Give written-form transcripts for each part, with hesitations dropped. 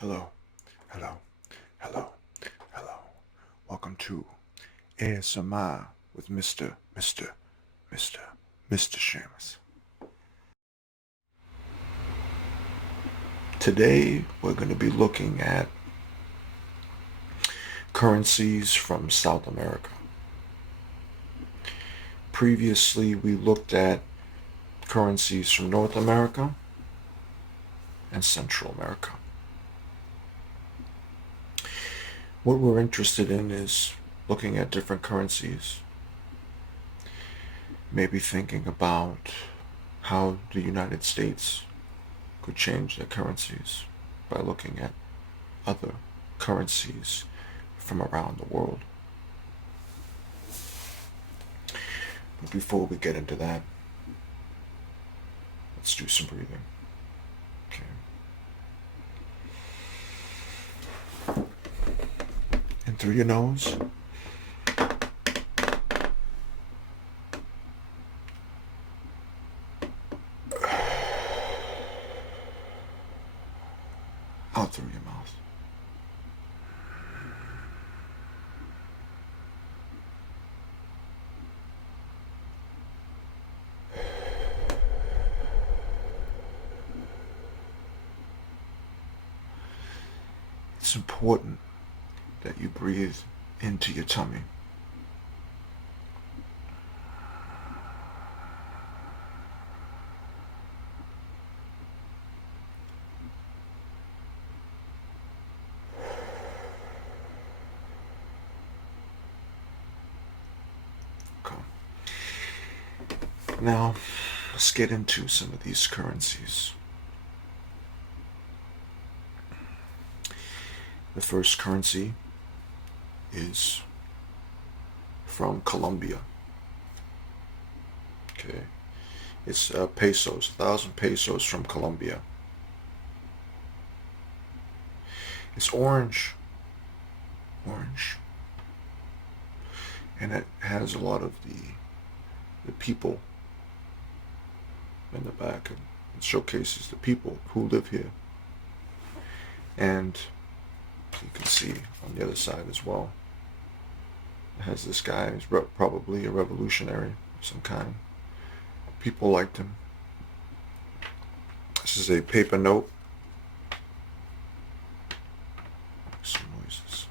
Hello, hello, hello, hello. Welcome to ASMR with Mr. Seamus. Today we're going to be looking at currencies from South America. Previously we looked at currencies from North America and Central America. What we're interested in is looking at different currencies, maybe thinking about how the United States could change their currencies by looking at other currencies from around the world. But before we get into that, let's do some breathing. Okay. In through your nose. Out through your mouth. It's important that you breathe into your tummy. Okay. Now, let's get into some of these currencies. The first currency is from Colombia. Okay, it's pesos, 1,000 pesos from Colombia. It's orange, and it has a lot of the people in the back. It showcases the people who live here, and you can see on the other side as well. It has this guy. He's probably a revolutionary of some kind. People liked him. This is a paper note. Some noises.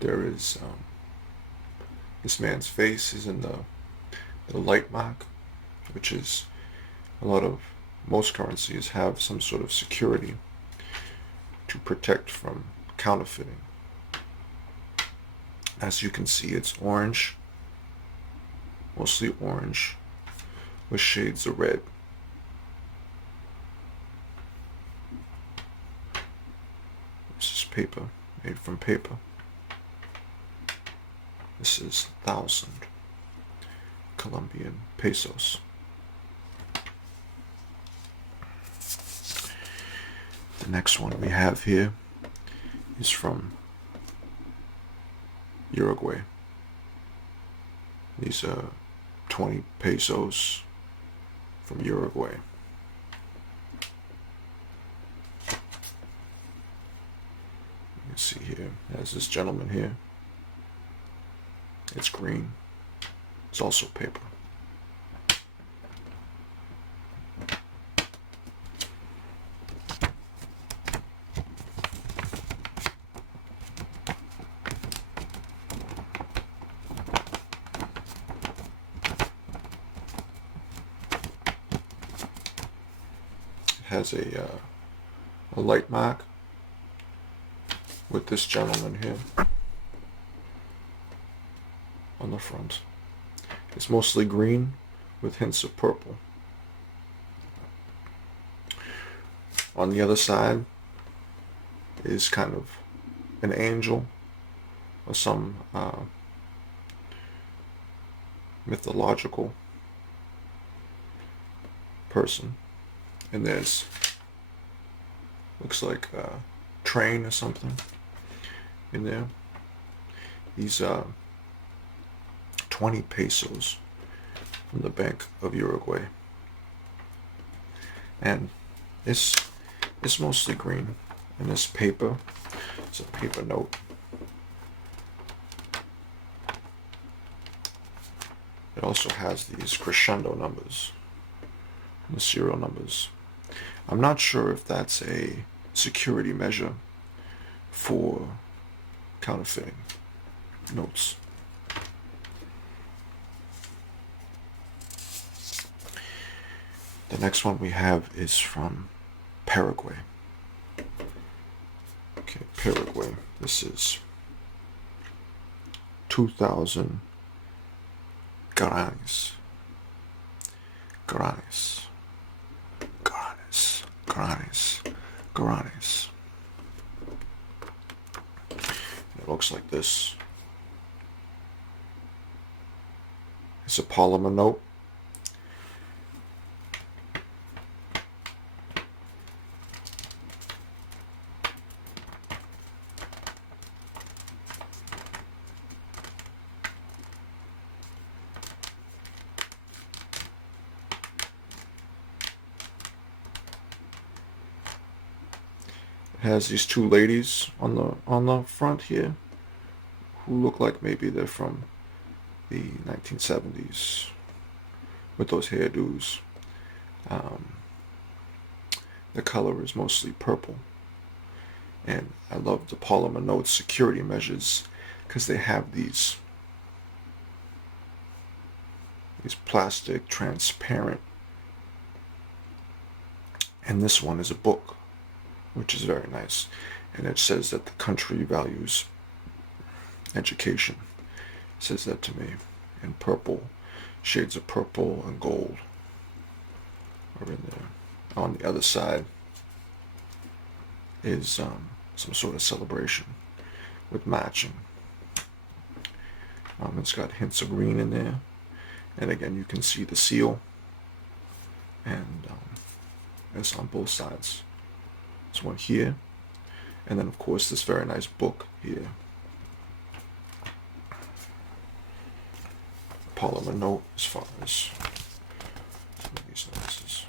There is this man's face is in the light mark, which is most currencies have some sort of security to protect from counterfeiting. As you can see, it's orange, mostly orange, with shades of red. This is paper, made from paper. This is 1,000 Colombian pesos. The next one we have here is from Uruguay. These are 20 pesos from Uruguay. You can see here, there's this gentleman here. It's green. It's also paper. It has a light mark with this gentleman here on the front. It's mostly green with hints of purple. On the other side is kind of an angel or some mythological person. And there's, looks like a train or something in there. These 20 pesos from the Bank of Uruguay. And it's mostly green. And this paper, it's a paper note. It also has these crescendo numbers, the serial numbers. I'm not sure if that's a security measure for counterfeiting notes. The next one we have is from Paraguay. Okay, Paraguay. This is 2,000 guaranis. Guaranis. Guaranis. Guaranis. Guaranis. It looks like this. It's a polymer note. It has these two ladies on the front here who look like maybe they're from the 1970s with those hairdos. The color is mostly purple. And I love the polymer note security measures because they have these plastic transparent. And this one is a book, which is very nice. And it says that the country values education. It says that to me in purple, shades of purple and gold are in there. On the other side is some sort of celebration with matching. It's got hints of green in there. And again, you can see the seal. And it's on both sides. There's one here. And then, of course, this very nice book here. Polymer note as far as some of these notices.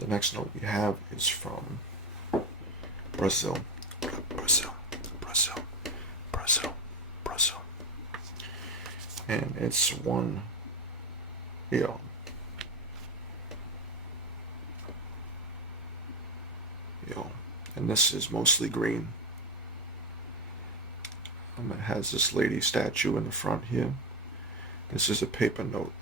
The next note we have is from Brazil. Brazil. And it's one real. And this is mostly green. It has this lady statue in the front here. This is a paper note.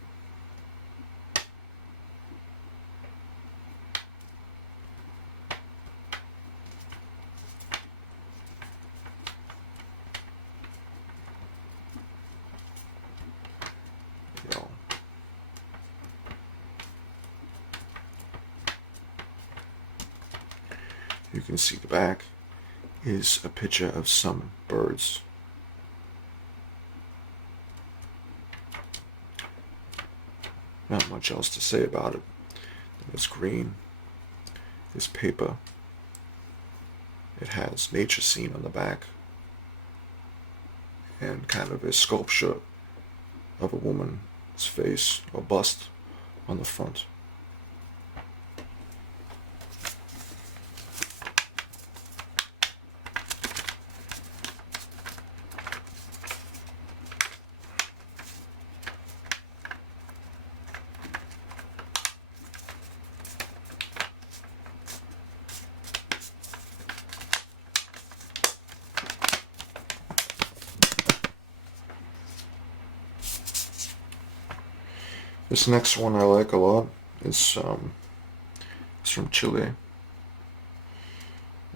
You can see the back is a picture of some birds. Not much else to say about it. It's green. It's paper. It has nature scene on the back. And kind of a sculpture of a woman's face or bust on the front. This next one I like a lot. is it's from Chile.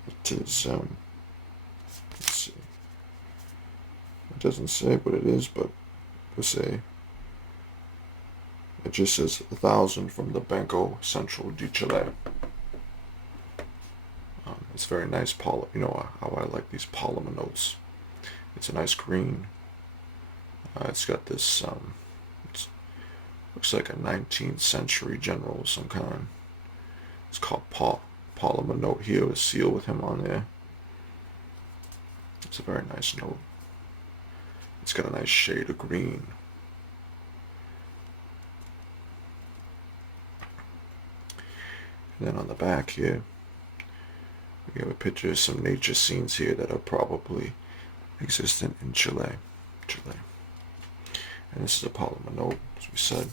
It is let's see. It doesn't say what it is, but it just says 1,000 from the Banco Central de Chile. It's very nice you know how I like these polymer notes. It's a nice green. It's got this looks like a 19th century general of some kind. It's called polymer note here with a seal with him on there. It's a very nice note. It's got a nice shade of green. And then on the back here, we have a picture of some nature scenes here that are probably existent in Chile. And this is a polymer note, as we said.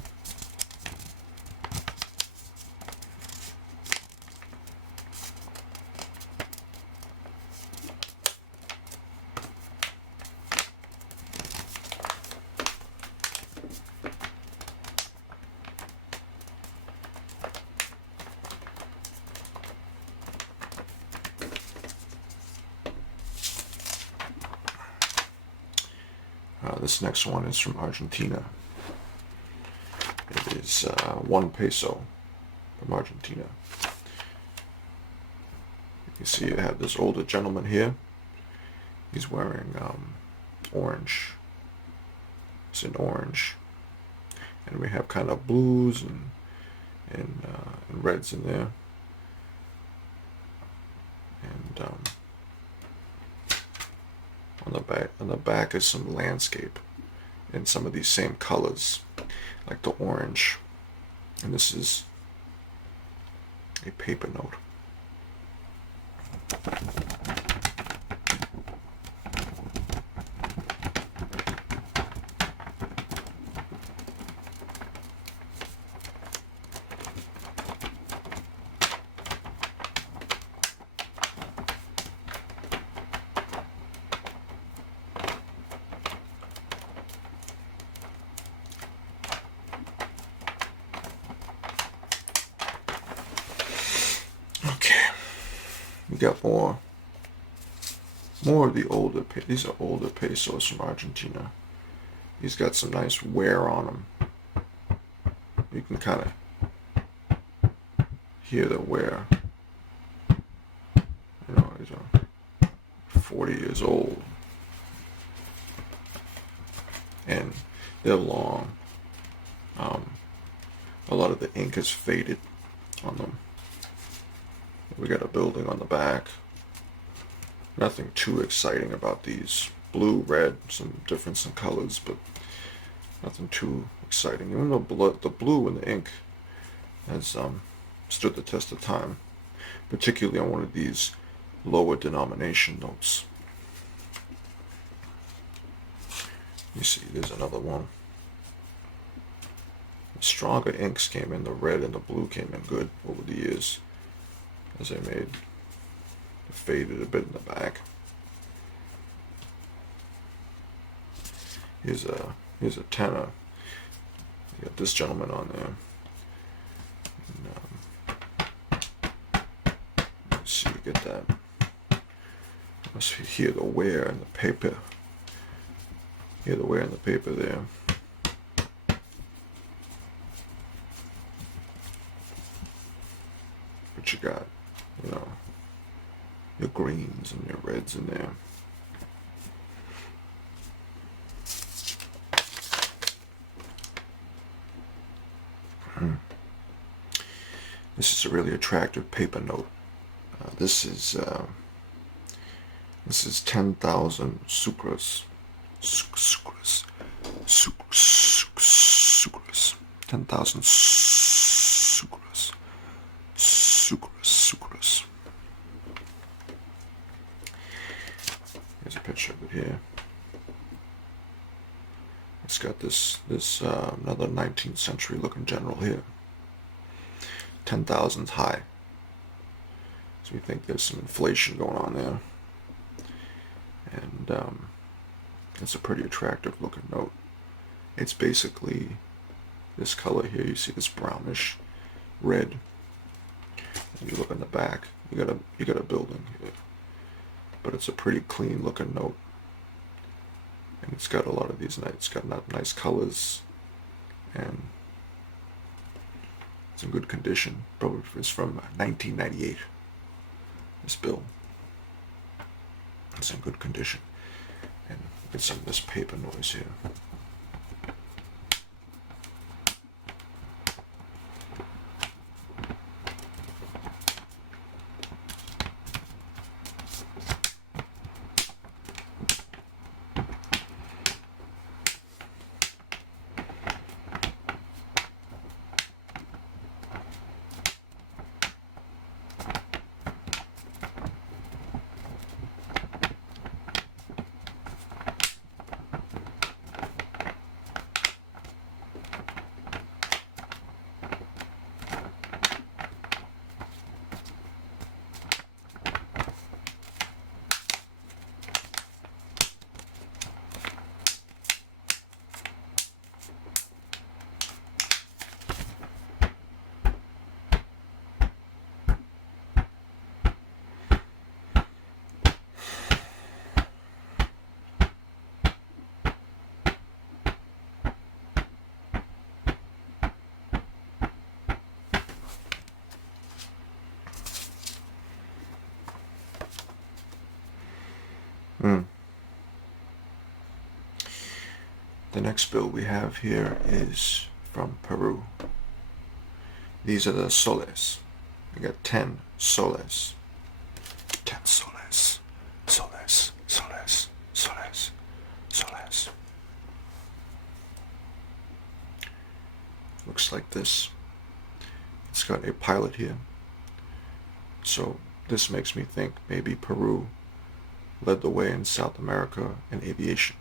This next one is from Argentina. It is 1 peso from Argentina. You see you have this older gentleman here. He's wearing orange. It's in orange. And we have kind of blues and reds in there. And on the back is some landscape in some of these same colors, like the orange. And this is a paper note. We got more of the older, these are older pesos from Argentina. He's got some nice wear on them. You can kind of hear the wear. You know, these are 40 years old. And they're long. A lot of the ink is faded on them. We got a building on the back. Nothing too exciting about these. Blue, red, some difference in colors, but nothing too exciting. Even though the blue in the ink has stood the test of time, particularly on one of these lower denomination notes. You see, there's another one. The stronger inks came in. The red and the blue came in good over the years. As I made, it faded a bit in the back. Here's a tenner. You got this gentleman on there. And, let's see, you get that. Must hear the wear in the paper. Hear the wear in the paper there. But you got, you know, your greens and your reds in there. This is a really attractive paper note. This is 10,000 sucres. Sucres. 10,000 sucres. Sucres. Here's a picture of it here. It's got this another 19th century looking general here. 10,000's high. So we think there's some inflation going on there. And it's a pretty attractive looking note. It's basically this color here. You see this brownish red. And you look on the back, you got a building here, but it's a pretty clean looking note, and it's got a lot of these. It's got nice colors, and it's in good condition. Probably it's from 1998. This bill. It's in good condition, and get some of this paper noise here. The next bill we have here is from Peru. These are the soles. We got 10 soles. 10 soles. Soles. Soles. Soles. Soles. Looks like this. It's got a pilot here. So this makes me think maybe Peru led the way in South America in aviation.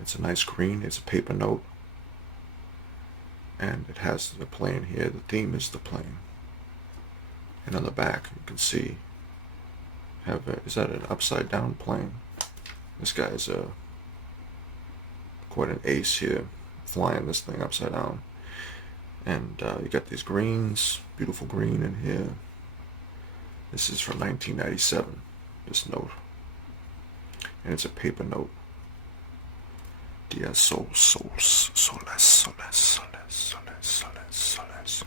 It's a nice green. It's a paper note, and it has the plane here. The theme is the plane, and on the back you can see is that an upside down plane? This guy is quite an ace here, flying this thing upside down. And you got these greens, beautiful green in here. This is from 1997, this note, and it's a paper note. Dias soles, soles, soles, soles, soles, soles, soles, soles.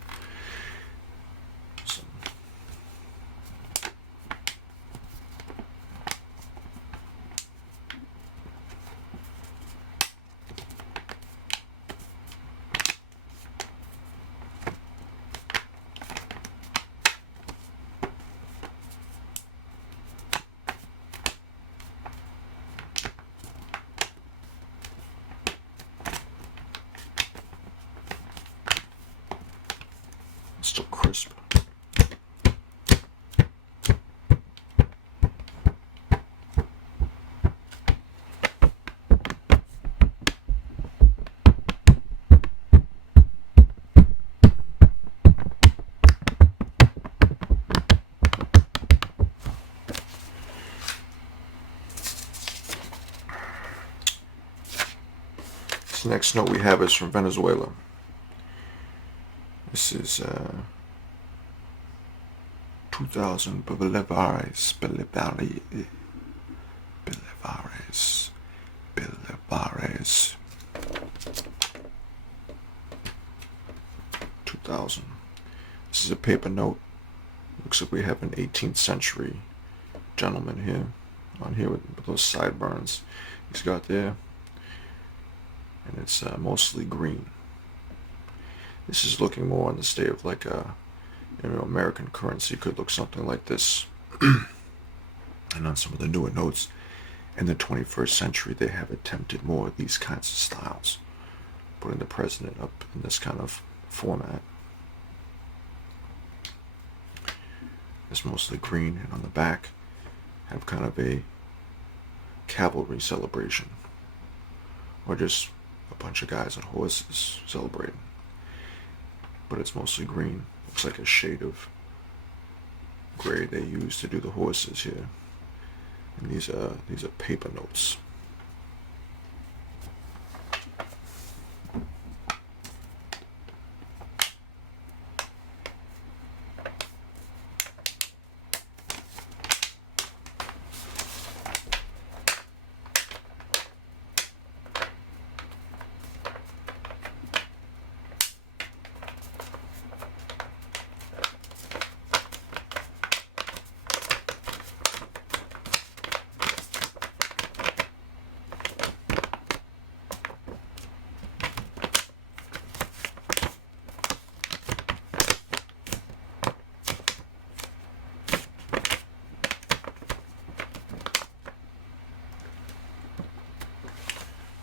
Still crisp. This next note we have is from Venezuela. This is 2,000 bolivares, bolivares, bolivares, bolivares. 2,000. This is a paper note. Looks like we have an 18th century gentleman here, on here with those sideburns he's got there, and it's mostly green. This is looking more in the state of like a, American currency could look something like this. And on some of the newer notes in the 21st century, they have attempted more of these kinds of styles, putting the president up in this kind of format. It's mostly green, and on the back have kind of a cavalry celebration, or just a bunch of guys on horses celebrating. But it's mostly green. Looks like a shade of gray they use to do the horses here. And these are paper notes.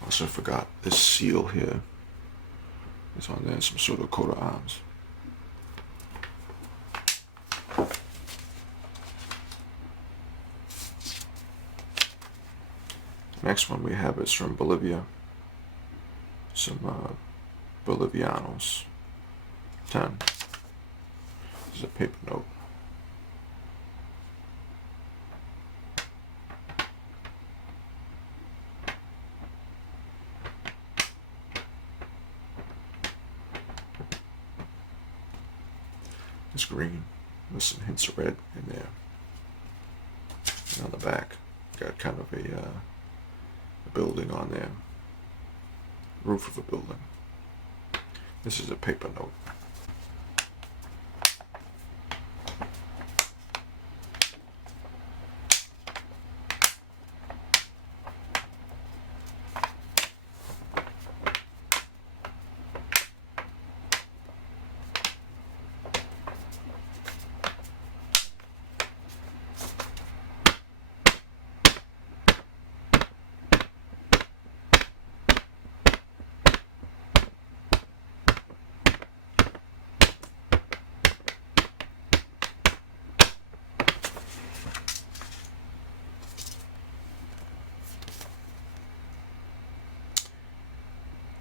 Also forgot this seal here is on there, some sort of coat of arms. Next one we have is from Bolivia. Some Bolivianos. 10. This is a paper note. It's green with some hints of red in there. And on the back, got kind of a building on there. Roof of a building. This is a paper note.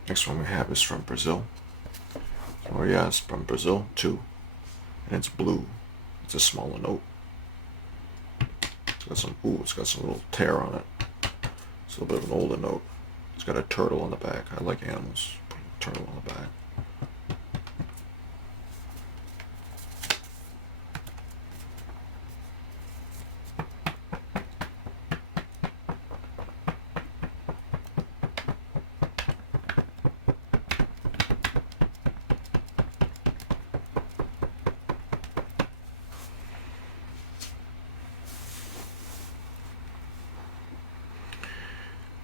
Next one we have is from Brazil. Oh yeah, it's from Brazil too. And it's blue. It's a smaller note. It's got some little tear on it. It's a little bit of an older note. It's got a turtle on the back. I like animals. Put a turtle on the back.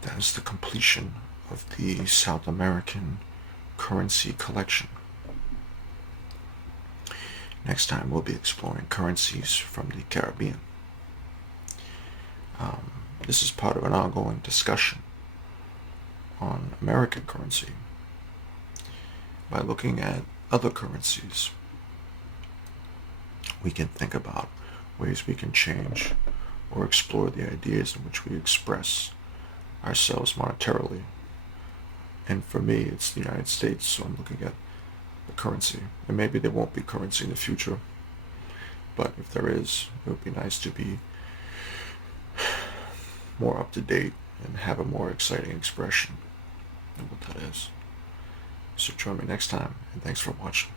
That is the completion of the South American currency collection. Next time we'll be exploring currencies from the Caribbean. This is part of an ongoing discussion on American currency. By looking at other currencies, we can think about ways we can change or explore the ideas in which we express ourselves monetarily. And for me, it's the United States, so I'm looking at the currency. And maybe there won't be currency in the future, but if there is, it would be nice to be more up to date and have a more exciting expression of what that is. So join me next time, and thanks for watching.